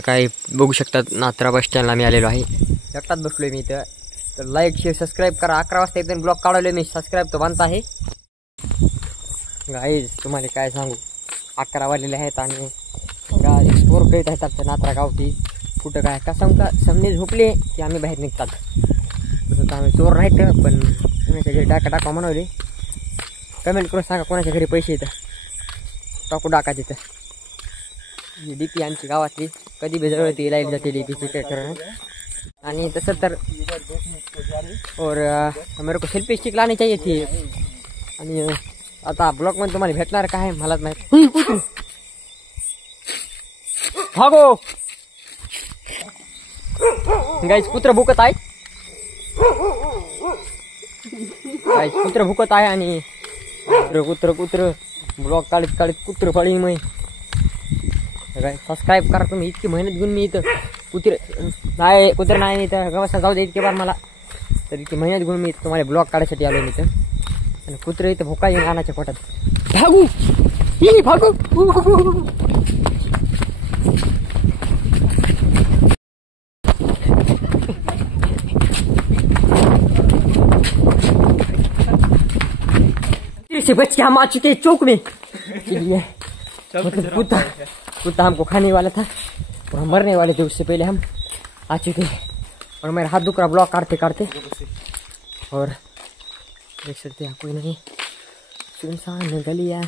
काही बघू शकतात नात्रा बस स्टँडला आम्ही आलेलो आहे. एकटाच बसलोय मी इथं. तर लाईक शेअर सबस्क्राईब करा. 11 वाजता इथून ब्लॉग काढवले मी. सबस्क्राईब तो बनता आहे गाईज. तुम्हाला काय सांगू, 11 वाजलेले आहेत आणि गाय एक्सप्लोर करीत आहेत आमच्या नात्रा गावठी. कुठं काय का समने झोपले की आम्ही बाहेर निघतात. तसं तर आम्ही चोर नाहीत, पण कोणाच्या घरी टाका म्हणवले. कमेंट करून सांगा कोणाच्या घरी पैसे येतं टाकू डाका तिथं. डी पी आमची गावातली कधी बी जवळ ती लाईट जाते डीपीची ट्रॅक्टर. आणि तसं तर और मेरे को सेल्फी स्टिक लानी चाहिए थी. आणि आता ब्लॉगमध्ये तुम्हाला भेटणार काय मलाच माहित. भागो गाईज, कुत्र भुकत आहे. गाईज कुत्र भुकत आहे आणि कुत्र ब्लॉग काढत कुत्र फळी मग काय सबस्क्राईब करा तुम्ही. इतकी मेहनत घेऊन मी इथं कुत्र नाही इथं गवसा जाऊ दे इतके बार मला. तर इतकी मेहनत घेऊन मी तुम्हाला ब्लॉग काढायसाठी आलो मी इथं. आणि कुत्र इथं भुका येऊन रानाच्या पोटात. भागू भागू से बच के हम आ चुके चौक में. मतलब कुत्ता हमको खाने वाला था और हम मरने वाले थे. उससे पहले हम आ चुके हैं और मेरा हाथ दुख रहा ब्लॉग काटते काटते. और देख सकते हैं कोई नहीं, सुनसान गलियाँ.